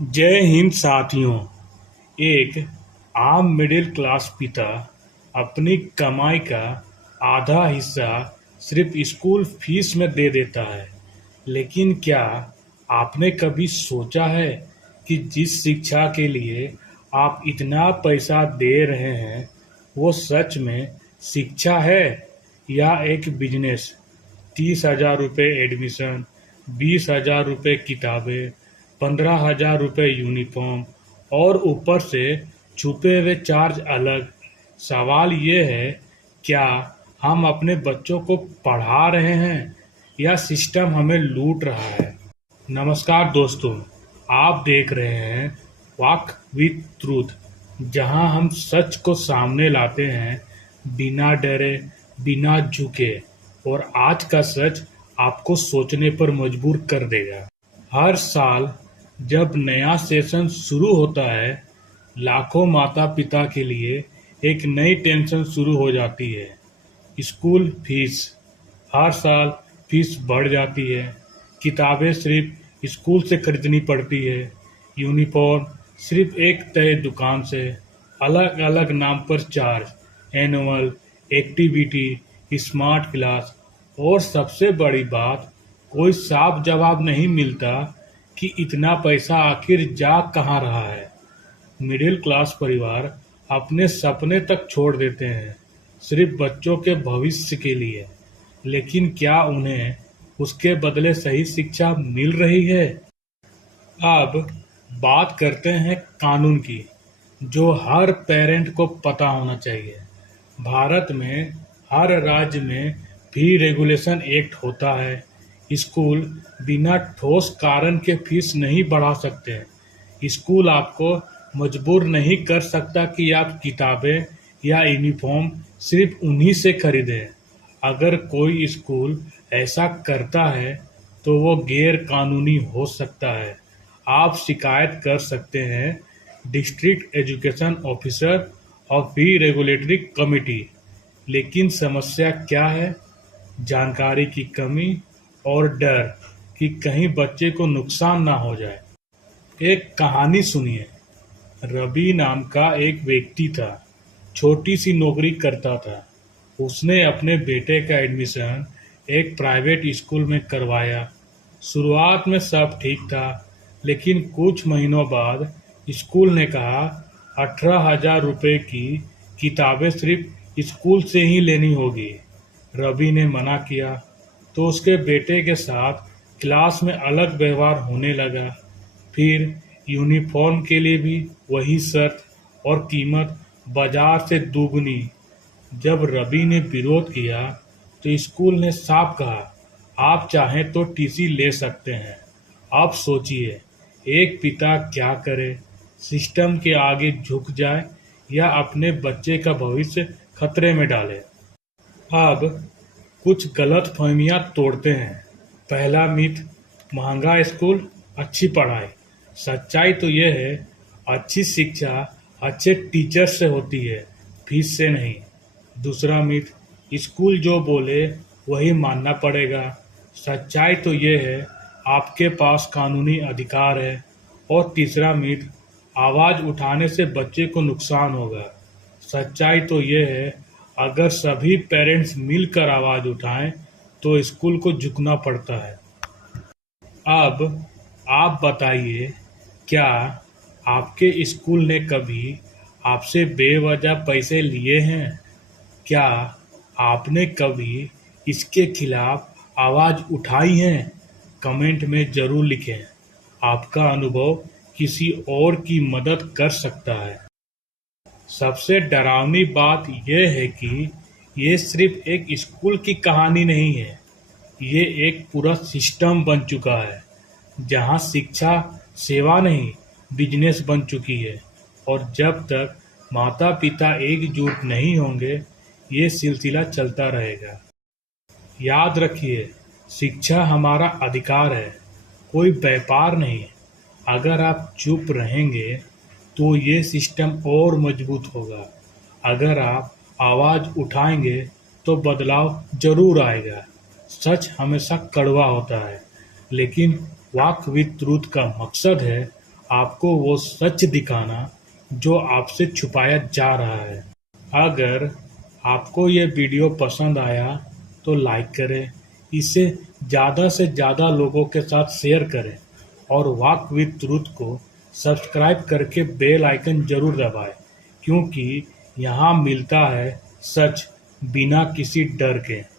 जय हिंद साथियों। एक आम मिडिल क्लास पिता अपनी कमाई का आधा हिस्सा सिर्फ स्कूल फीस में दे देता है। लेकिन क्या आपने कभी सोचा है कि जिस शिक्षा के लिए आप इतना पैसा दे रहे हैं वो सच में शिक्षा है या एक बिजनेस? 30,000 रुपये एडमिशन, 20,000 रुपये किताबें, 15,000 रुपये यूनिफॉर्म और ऊपर से छुपे हुए चार्ज अलग। सवाल ये है, क्या हम अपने बच्चों को पढ़ा रहे हैं या सिस्टम हमें लूट रहा है? नमस्कार दोस्तों, आप देख रहे हैं वॉक विथ ट्रूथ, जहां हम सच को सामने लाते हैं बिना डरे, बिना झुके। और आज का सच आपको सोचने पर मजबूर कर देगा। हर साल जब नया सेशन शुरू होता है, लाखों माता पिता के लिए एक नई टेंशन शुरू हो जाती है। School fees. हर साल फीस बढ़ जाती है। किताबें सिर्फ स्कूल से खरीदनी पड़ती है। यूनिफॉर्म सिर्फ एक तय दुकान से। अलग अलग नाम पर charge, annual, activity, smart class. और सबसे बड़ी बात, कोई साफ जवाब नहीं मिलता कि इतना पैसा आखिर जा कहाँ रहा है। मिडिल क्लास परिवार अपने सपने तक छोड़ देते हैं सिर्फ बच्चों के भविष्य के लिए। लेकिन क्या उन्हें उसके बदले सही शिक्षा मिल रही है? अब बात करते हैं कानून की, जो हर पेरेंट को पता होना चाहिए। भारत में हर राज्य में फी रेगुलेशन एक्ट होता है। स्कूल बिना ठोस कारण के फीस नहीं बढ़ा सकते। स्कूल आपको मजबूर नहीं कर सकता कि आप किताबें या यूनिफॉर्म सिर्फ उन्हीं से खरीदें। अगर कोई स्कूल ऐसा करता है तो वो गैर कानूनी हो सकता है। आप शिकायत कर सकते हैं डिस्ट्रिक्ट एजुकेशन ऑफिसर और फी रेगुलेटरी कमेटी। लेकिन समस्या क्या है? जानकारी की कमी और डर कि कहीं बच्चे को नुकसान ना हो जाए। एक कहानी सुनिए। रवि नाम का एक व्यक्ति था। छोटी सी नौकरी करता था। उसने अपने बेटे का एडमिशन एक प्राइवेट स्कूल में करवाया। शुरुआत में सब ठीक था, लेकिन कुछ महीनों बाद स्कूल ने कहा 18,000 रुपये की किताबें सिर्फ स्कूल से ही लेनी होगी। रवि ने मना किया तो उसके बेटे के साथ क्लास में अलग व्यवहार होने लगा। फिर यूनिफॉर्म के लिए भी वही शर्त और कीमत बाजार से दोगुनी। जब रवि ने विरोध किया तो स्कूल ने साफ कहा, आप चाहें तो टीसी ले सकते हैं। अब सोचिए, एक पिता क्या करे? सिस्टम के आगे झुक जाए या अपने बच्चे का भविष्य खतरे में डाले? अब कुछ गलतफहमियां तोड़ते हैं। पहला मिथ, महंगा स्कूल, अच्छी पढ़ाई। सच्चाई तो यह है, अच्छी शिक्षा अच्छे टीचर से होती है, फीस से नहीं। दूसरा मिथ, स्कूल जो बोले वही मानना पड़ेगा। सच्चाई तो यह है, आपके पास कानूनी अधिकार है। और तीसरा मिथ, आवाज उठाने से बच्चे को नुकसान होगा। सच्चाई तो यह है, अगर सभी पेरेंट्स मिलकर आवाज उठाएं तो स्कूल को झुकना पड़ता है। अब आप बताइए, क्या आपके स्कूल ने कभी आपसे बेवजह पैसे लिए हैं? क्या आपने कभी इसके खिलाफ आवाज उठाई है? कमेंट में जरूर लिखें। आपका अनुभव किसी और की मदद कर सकता है। सबसे डरावनी बात यह है कि ये सिर्फ एक स्कूल की कहानी नहीं है, ये एक पूरा सिस्टम बन चुका है, जहां शिक्षा सेवा नहीं बिजनेस बन चुकी है। और जब तक माता पिता एकजुट नहीं होंगे, ये सिलसिला चलता रहेगा। याद रखिए, शिक्षा हमारा अधिकार है, कोई व्यापार नहीं। अगर आप चुप रहेंगे तो ये सिस्टम और मजबूत होगा। अगर आप आवाज उठाएंगे तो बदलाव जरूर आएगा। सच हमेशा कड़वा होता है, लेकिन वॉक विथ ट्रूथ का मकसद है आपको वो सच दिखाना जो आपसे छुपाया जा रहा है। अगर आपको ये वीडियो पसंद आया तो लाइक करें, इसे ज़्यादा से ज़्यादा लोगों के साथ शेयर करें और वॉक विद ट्रुथ को सब्सक्राइब करके बेल आइकन जरूर दबाएं, क्योंकि यहाँ मिलता है सच बिना किसी डर के।